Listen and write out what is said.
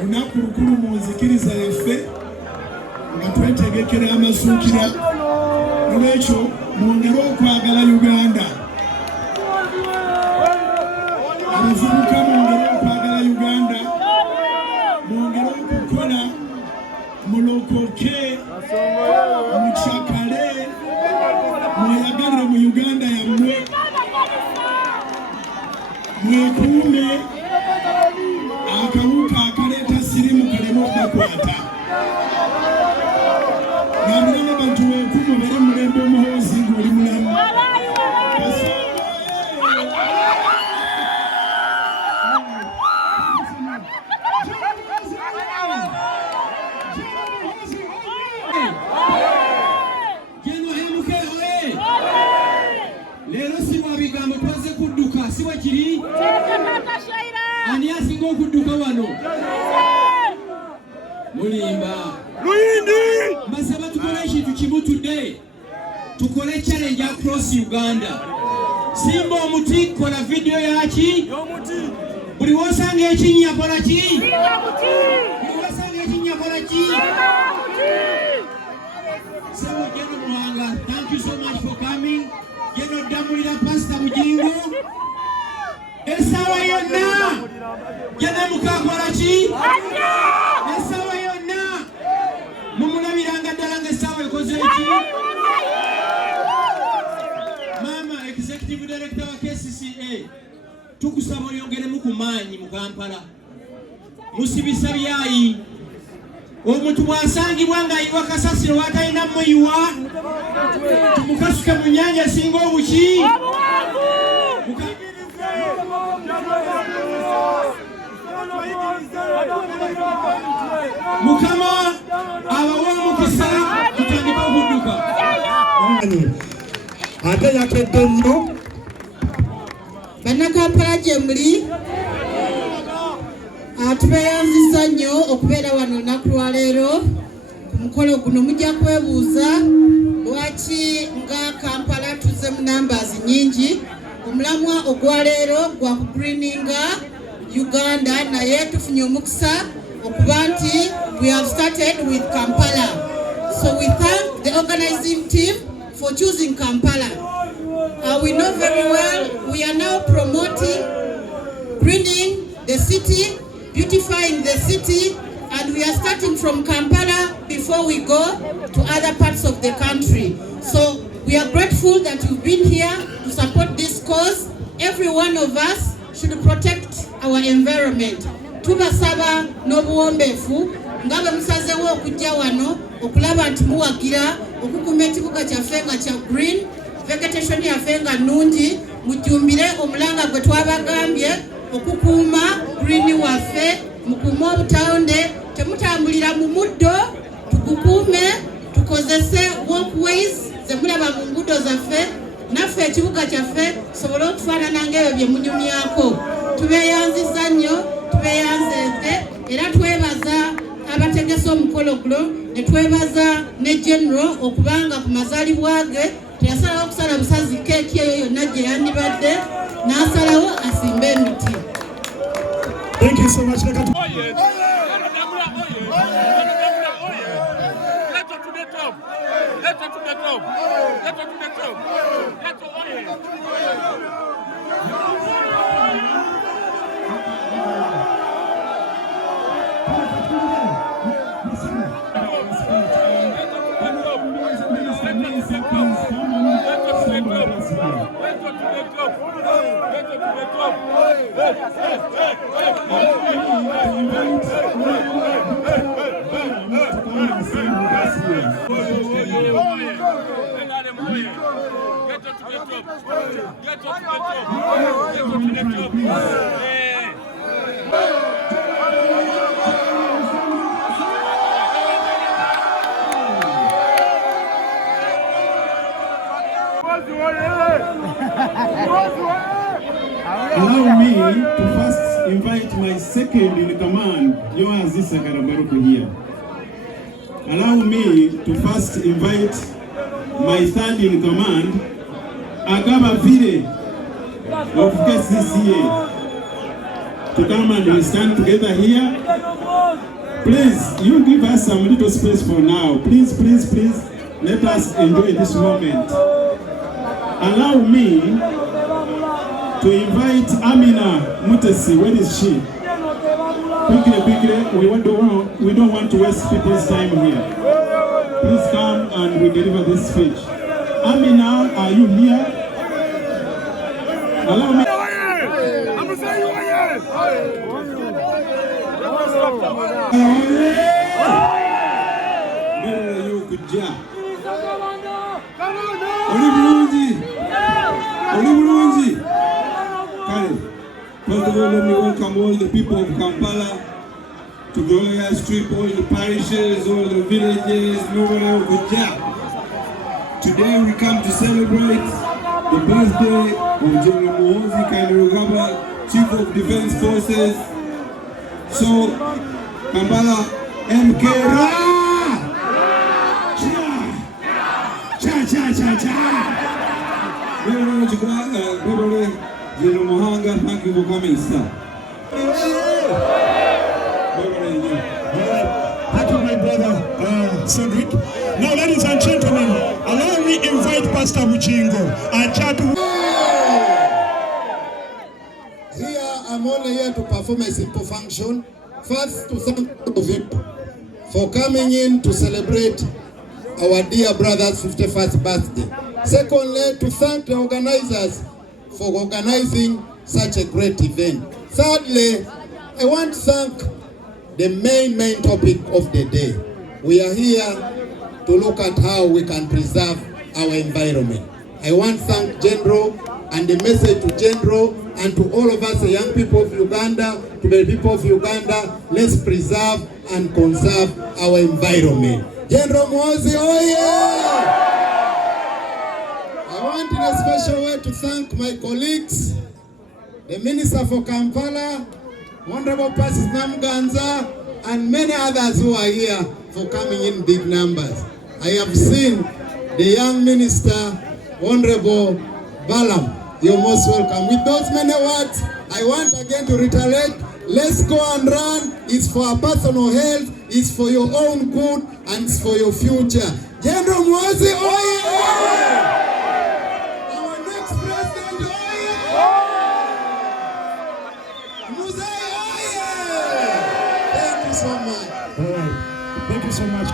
lunaku lukulu mu nzikiriza yaffe nga twetegekera amasuukira. Olwekyo mwongere okwagala Uganda. Abavubuka mwongere okwagala Uganda. Mwongere okukola mulokoke mukyakale mweyagalire mu Uganda yammwe. Mwekuume akawuka akaleeta sirimu kaleme okubakwata. Nabulaba bantu weekuume bale mulembe omuhoozi ng'oli mulamu. Siwa kiri ani asinga okudduka wano mulimba luyindi masaba tukole ekintu kimu today. Tukole challenge across Uganda. Simba omuti kola video yaki buli wosanga ekinnya kola ki buli wosanga ekinnya kola ki. So General Mwanga, thank you so much for coming. General Damulira Pastor Bujingo esawa yonna jana mukakola ki esawa yonna mumulabiranga ddala ng'esawa ekoze ki. Mama Executive Director wa KCCA tukusaba oyongeremu ku maanyi mu Kampala. Musibisa byayi omuntu bw'asangibwa ng'ayiwa kasasiro watalina muyiwa tumukasuke mu nnyanja esinga obuki. Mukama abawa omukisa tutandika okudduka. Ate yakedde nnyo bannakampala gye muli. Tubeeyanziza nnyo okubeera wano olunaku lwa leero ku mukolo guno. Mujja kwebuuza lwaki nga Kampala tuze mu numbers nyingi. Omulamwa ogwa leero gwa kugreeninga Uganda naye tufunye omukisa okuba nti we have started with Kampala. So we thank the organizing team for choosing Kampala. We know very well we are now promoting greening the city, beautifying the city, and we are starting from Kampala before we go to other parts of the country. So we are grateful that you've been here to support this cause. Every one of us should protect our environment. Tubasaba n'obuwombeefu nga bwe musazeewo okujja wano okulaba nti muwagira okukuuma ekibuga kyaffe nga kya green, vegetation yaffe nga nnungi, mujjumbire omulanga gwe twabagambye okukuuma green waffe, mukuume obutawonde, temutambulira mu muddo, tukukuume, tukozese walkways ze mulaba mu nguudo zaffe, naffe ekibuga kyaffe sobole okufaanana ng'ebyo bye munyumyako. Tubeeyanziza nnyo, tubeeyanzenze era twebaza abategese omukolo guno, ne twebaza ne General okubanga ku mazaalibwa ge teyasalawo okusala busazi keeki eyo yonna gye yandibadde n'asalawo asimbe emiti. Thank you so much. Allow me to first invite my second in command, Yoazi Sakarabaruku here. Allow me to first invite my third in command, Agaba Vire of KCCA, to come and we stand together here. Please, you give us some little space for now. Please, please, please, let us enjoy this moment. Allow me to invite Amina Mutesi. Where is she? Quickly, we don't want to waste people's time here. Please come and we deliver this speech. Amina, are you here? Allow me. First of all, let me welcome all the people of Kampala to Gloria Street, all the parishes, all the villages, Today we come to celebrate the birthday of General Muhoozi, Chief of Defense Forces. So, Kampala, MK Ra! General Muhanga, thank you for coming, sir. Thank you, my brother Cedric. Now, ladies and gentlemen, allow me invite Pastor Bujingo. Here, I'm only here to perform a simple function. First, to thank all of you for coming in to celebrate our dear brother's 51st birthday. Secondly, to thank the organizers for organizing such a great event. Thirdly, I want to thank the main topic of the day. We are here to look at how we can preserve our environment. I want to thank General and the message to General and to all of us, the young people of Uganda, to the people of Uganda, let's preserve and conserve our environment. General Muhoozi, oh yeah! I want in a special way to thank my colleagues, the Minister for Kampala, Honorable Pastor Namganza, and many others who are here for coming in big numbers. I have seen the young minister, Honorable Balam. You're most welcome. With those many words, I want again to reiterate, let's go and run. It's for our personal health, it's for your own good, and it's for your future. General Muhoozi, oh yeah! Our next president, oh yeah! Muhoozi, oh yeah! Thank you so much. All right. Thank you so much.